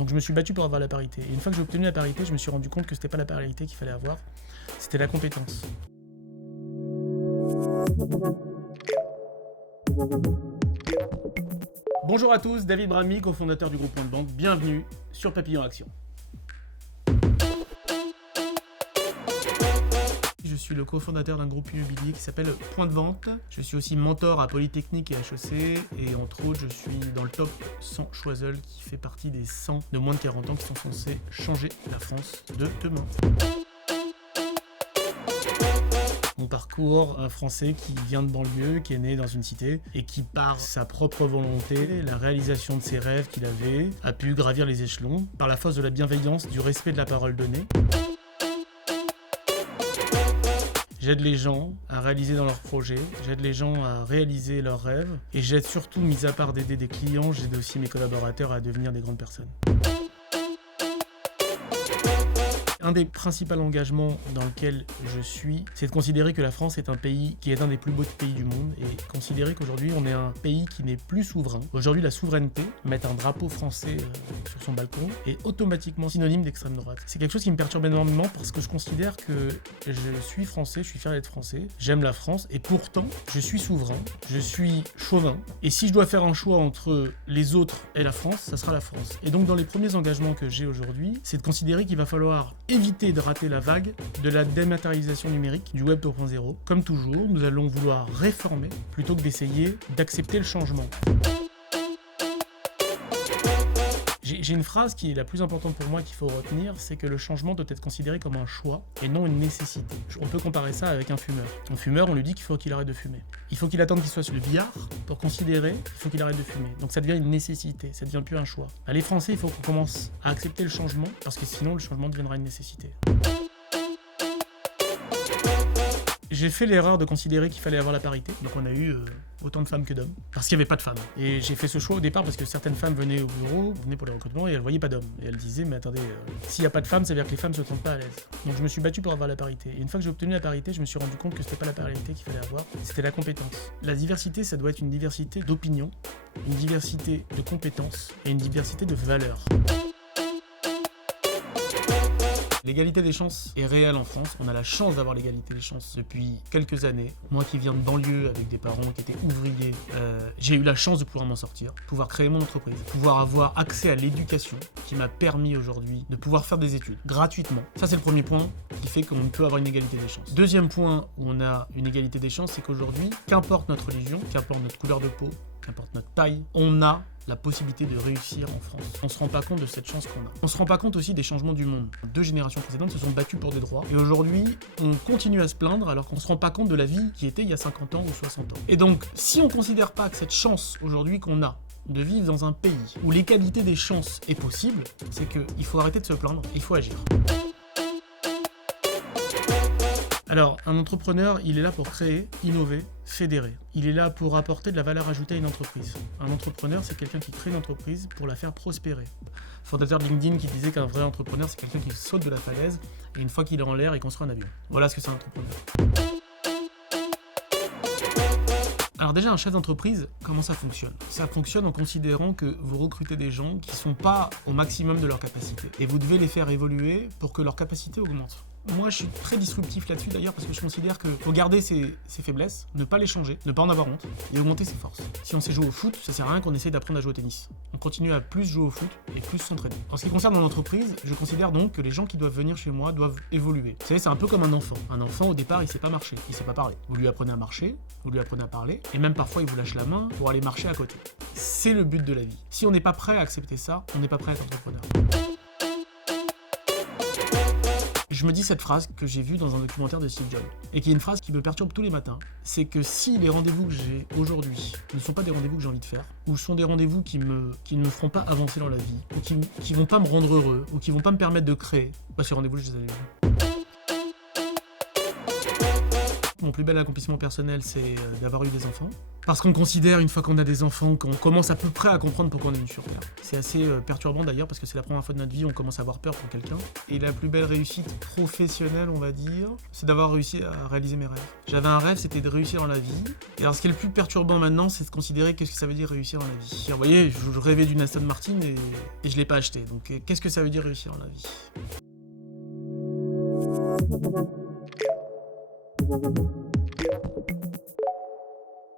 Donc je me suis battu pour avoir la parité. Et une fois que j'ai obtenu la parité, je me suis rendu compte que c'était pas la parité qu'il fallait avoir, c'était la compétence. Bonjour à tous, David Brahmi, cofondateur du groupe Point de Vente. Bienvenue sur Papillon Action. Je suis le cofondateur d'un groupe immobilier qui s'appelle Point de Vente. Je suis aussi mentor à Polytechnique et HEC et entre autres je suis dans le top 100 Choiseul qui fait partie des 100 de moins de 40 ans qui sont censés changer la France de demain. Mon parcours, un Français qui vient de banlieue, qui est né dans une cité et qui, par sa propre volonté, la réalisation de ses rêves qu'il avait, a pu gravir les échelons par la force de la bienveillance, du respect de la parole donnée. J'aide les gens à réaliser dans leurs projets, j'aide les gens à réaliser leurs rêves et j'aide surtout, mis à part d'aider des clients, j'aide aussi mes collaborateurs à devenir des grandes personnes. Un des principaux engagements dans lequel je suis, c'est de considérer que la France est un pays qui est un des plus beaux pays du monde et considérer qu'aujourd'hui on est un pays qui n'est plus souverain. Aujourd'hui la souveraineté, mettre un drapeau français sur son balcon, est automatiquement synonyme d'extrême droite. C'est quelque chose qui me perturbe énormément parce que je considère que je suis français, je suis fier d'être français, j'aime la France et pourtant je suis souverain, je suis chauvin et si je dois faire un choix entre les autres et la France, ça sera la France. Et donc dans les premiers engagements que j'ai aujourd'hui, c'est de considérer qu'il va falloir éviter de rater la vague de la dématérialisation numérique du Web 2.0. Comme toujours, nous allons vouloir réformer plutôt que d'essayer d'accepter le changement. J'ai une phrase qui est la plus importante pour moi qu'il faut retenir, c'est que le changement doit être considéré comme un choix et non une nécessité. On peut comparer ça avec un fumeur. Un fumeur, on lui dit qu'il faut qu'il arrête de fumer. Il faut qu'il attende qu'il soit sur le billard pour considérer qu'il faut qu'il arrête de fumer. Donc ça devient une nécessité, ça devient plus un choix. Les Français, il faut qu'on commence à accepter le changement parce que sinon le changement deviendra une nécessité. J'ai fait l'erreur de considérer qu'il fallait avoir la parité, donc on a eu autant de femmes que d'hommes, parce qu'il n'y avait pas de femmes. Et j'ai fait ce choix au départ parce que certaines femmes venaient au bureau, venaient pour les recrutements et elles ne voyaient pas d'hommes. Et elles disaient, mais attendez, s'il n'y a pas de femmes, ça veut dire que les femmes ne se sentent pas à l'aise. Donc je me suis battu pour avoir la parité. Et une fois que j'ai obtenu la parité, je me suis rendu compte que c'était pas la parité qu'il fallait avoir, c'était la compétence. La diversité, ça doit être une diversité d'opinions, une diversité de compétences et une diversité de valeurs. L'égalité des chances est réelle en France. On a la chance d'avoir l'égalité des chances depuis quelques années. Moi qui viens de banlieue avec des parents qui étaient ouvriers, j'ai eu la chance de pouvoir m'en sortir, pouvoir créer mon entreprise, pouvoir avoir accès à l'éducation qui m'a permis aujourd'hui de pouvoir faire des études gratuitement. Ça c'est le premier point qui fait qu'on peut avoir une égalité des chances. Deuxième point où on a une égalité des chances, c'est qu'aujourd'hui, qu'importe notre religion, qu'importe notre couleur de peau, qu'importe notre taille, on a la possibilité de réussir en France. On ne se rend pas compte de cette chance qu'on a. On se rend pas compte aussi des changements du monde. 2 générations précédentes se sont battues pour des droits et aujourd'hui, on continue à se plaindre alors qu'on ne se rend pas compte de la vie qui était il y a 50 ans ou 60 ans. Et donc, si on ne considère pas que cette chance aujourd'hui qu'on a de vivre dans un pays où l'égalité des chances est possible, c'est qu'il faut arrêter de se plaindre, il faut agir. Alors, un entrepreneur, il est là pour créer, innover, fédérer. Il est là pour apporter de la valeur ajoutée à une entreprise. Un entrepreneur, c'est quelqu'un qui crée une entreprise pour la faire prospérer. Fondateur de LinkedIn qui disait qu'un vrai entrepreneur, c'est quelqu'un qui saute de la falaise et une fois qu'il est en l'air, il construit un avion. Voilà ce que c'est un entrepreneur. Alors déjà, un chef d'entreprise, comment ça fonctionne ? Ça fonctionne en considérant que vous recrutez des gens qui ne sont pas au maximum de leur capacité. Et vous devez les faire évoluer pour que leur capacité augmente. Moi, je suis très disruptif là-dessus d'ailleurs parce que je considère qu'il faut garder ses faiblesses, ne pas les changer, ne pas en avoir honte et augmenter ses forces. Si on sait jouer au foot, ça sert à rien qu'on essaye d'apprendre à jouer au tennis. On continue à plus jouer au foot et plus s'entraîner. En ce qui concerne mon entreprise, je considère donc que les gens qui doivent venir chez moi doivent évoluer. Vous savez, c'est un peu comme un enfant. Un enfant, au départ, il sait pas marcher, il sait pas parler. Vous lui apprenez à marcher, vous lui apprenez à parler et même parfois, il vous lâche la main pour aller marcher à côté. C'est le but de la vie. Si on n'est pas prêt à accepter ça, on n'est pas prêt à être entrepreneur. Je me dis cette phrase que j'ai vue dans un documentaire de Steve Jobs et qui est une phrase qui me perturbe tous les matins. C'est que si les rendez-vous que j'ai aujourd'hui ne sont pas des rendez-vous que j'ai envie de faire, ou sont des rendez-vous qui ne me feront pas avancer dans la vie, ou qui vont pas me rendre heureux, ou qui vont pas me permettre de créer, ces rendez-vous, je les annule. Mon plus bel accomplissement personnel, c'est d'avoir eu des enfants. Parce qu'on considère, une fois qu'on a des enfants, qu'on commence à peu près à comprendre pourquoi on est venu sur Terre. C'est assez perturbant d'ailleurs, parce que c'est la première fois de notre vie où on commence à avoir peur pour quelqu'un. Et la plus belle réussite professionnelle, on va dire, c'est d'avoir réussi à réaliser mes rêves. J'avais un rêve, c'était de réussir dans la vie. Et alors ce qui est le plus perturbant maintenant, c'est de considérer qu'est-ce que ça veut dire réussir dans la vie. Alors, vous voyez, je rêvais d'une Aston Martin et je l'ai pas acheté. Donc qu'est-ce que ça veut dire réussir dans la vie ?